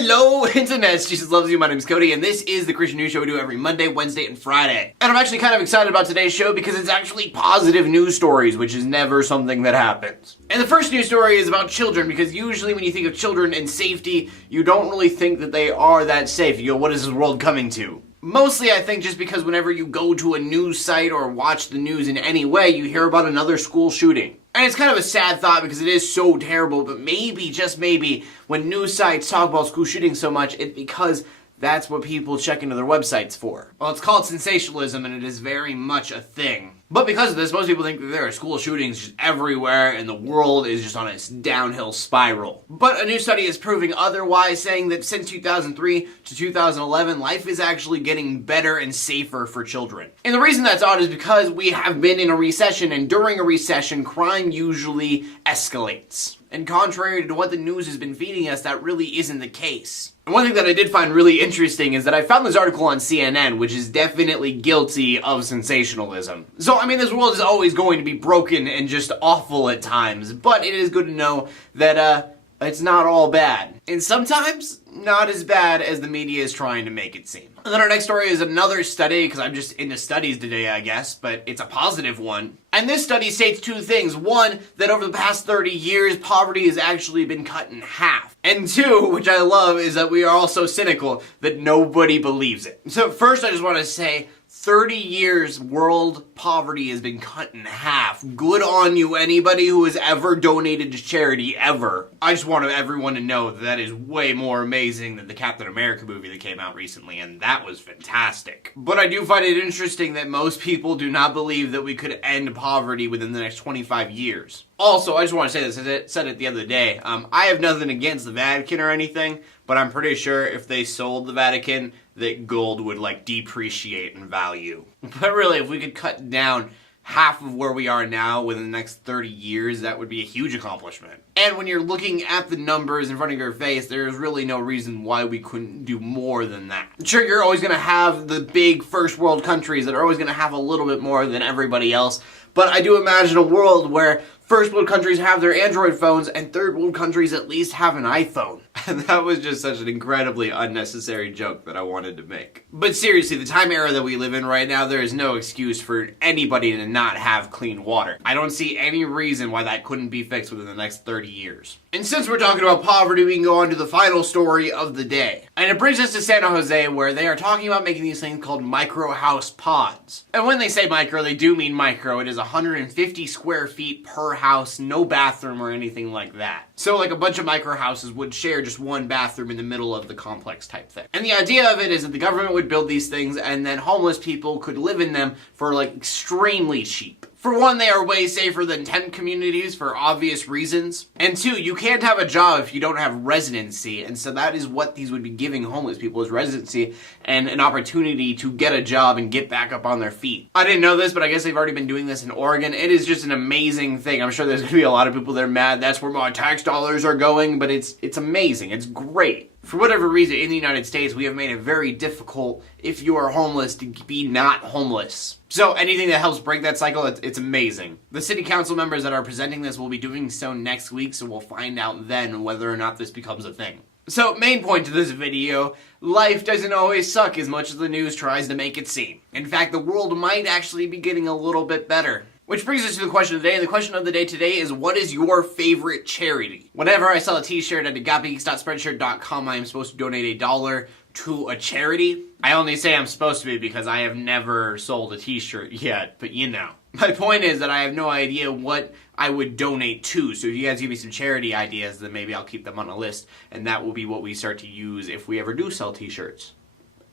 Hello, Internet! Jesus loves you. My name is Cody, and this is the Christian News Show we do every Monday, Wednesday, and Friday. And I'm actually kind of excited about today's show because it's actually positive news stories, which is never something that happens. And the first news story is about children, because usually when you think of children and safety, you don't really think that they are that safe. You go, what is this world coming to? Mostly, I think, just because whenever you go to a news site or watch the news in any way, you hear about another school shooting. And it's kind of a sad thought because it is so terrible, but maybe, just maybe, when news sites talk about school shootings so much, it's because that's what people check into their websites for. Well, it's called sensationalism, and it is very much a thing. But because of this, most people think that there are school shootings just everywhere, and the world is just on its downhill spiral. But a new study is proving otherwise, saying that since 2003 to 2011, life is actually getting better and safer for children. And the reason that's odd is because we have been in a recession, and during a recession, crime usually escalates. And contrary to what the news has been feeding us, that really isn't the case. And one thing that I did find really interesting is that I found this article on CNN, which is definitely guilty of sensationalism. So, I mean, this world is always going to be broken and just awful at times, but it is good to know that, it's not all bad. And sometimes, not as bad as the media is trying to make it seem. And then our next story is another study, because I'm just into studies today, I guess, but it's a positive one. And this study states two things. One, that over the past 30 years, poverty has actually been cut in half. And two, which I love, is that we are all so cynical that nobody believes it. So first, I just want to say, 30 years world poverty has been cut in half. Good on you, anybody who has ever donated to charity, ever. I just want everyone to know that that is way more amazing than the Captain America movie that came out recently, and that was fantastic. But I do find it interesting that most people do not believe that we could end poverty within the next 25 years. Also, I just want to say this, as I said it the other day, I have nothing against the Vatican or anything, but I'm pretty sure if they sold the Vatican, that gold would, depreciate in value. But really, if we could cut down half of where we are now within the next 30 years, that would be a huge accomplishment. And when you're looking at the numbers in front of your face, there's really no reason why we couldn't do more than that. Sure, you're always going to have the big first world countries that are always going to have a little bit more than everybody else, but I do imagine a world where first world countries have their Android phones and third world countries at least have an iPhone. And that was just such an incredibly unnecessary joke that I wanted to make. But seriously, the time era that we live in right now, there is no excuse for anybody to not have clean water. I don't see any reason why that couldn't be fixed within the next 30 years. And since we're talking about poverty, we can go on to the final story of the day. And it brings us to San Jose, where they are talking about making these things called micro house pods. And when they say micro, they do mean micro. It is 150 square feet per house, no bathroom or anything like that. So like a bunch of micro houses would share just one bathroom in the middle of the complex type thing. And the idea of it is that the government would build these things and then homeless people could live in them for extremely cheap. For one, they are way safer than tent communities for obvious reasons. And two, you can't have a job if you don't have residency. And so that is what these would be giving homeless people, is residency and an opportunity to get a job and get back up on their feet. I didn't know this, but I guess they've already been doing this in Oregon. It is just an amazing thing. I'm sure there's going to be a lot of people that are mad. That's where my tax dollars are going, but it's amazing. It's great. For whatever reason, in the United States, we have made it very difficult, if you are homeless, to be not homeless. So anything that helps break that cycle, it's amazing. The city council members that are presenting this will be doing so next week, so we'll find out then whether or not this becomes a thing. So, main point to this video, life doesn't always suck as much as the news tries to make it seem. In fact, the world might actually be getting a little bit better. Which brings us to the question of the day, and the question of the day today is, what is your favorite charity? Whenever I sell a t-shirt at agapegeeks.spreadshirt.com, I am supposed to donate $1 to a charity. I only say I'm supposed to be because I have never sold a t-shirt yet, but you know. My point is that I have no idea what I would donate to, so if you guys give me some charity ideas, then maybe I'll keep them on a list, and that will be what we start to use if we ever do sell t-shirts.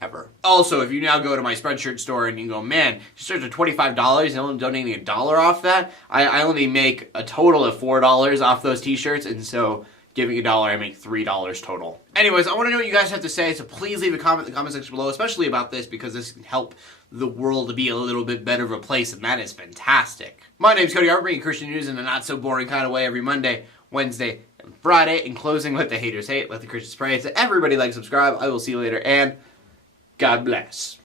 Ever. Also, if you now go to my Spreadshirt store and you go, man, t-shirts are $25 and only donating $1 off that, I only make a total of $4 off those t-shirts, and so giving $1, I make $3 total. Anyways, I want to know what you guys have to say, so please leave a comment in the comment section below, especially about this, because this can help the world to be a little bit better of a place, and that is fantastic. My name's Cody. I'm bringing Christian news in a not-so-boring kind of way every Monday, Wednesday, and Friday. In closing, let the haters hate, let the Christians pray. So everybody like, subscribe. I will see you later, and God bless.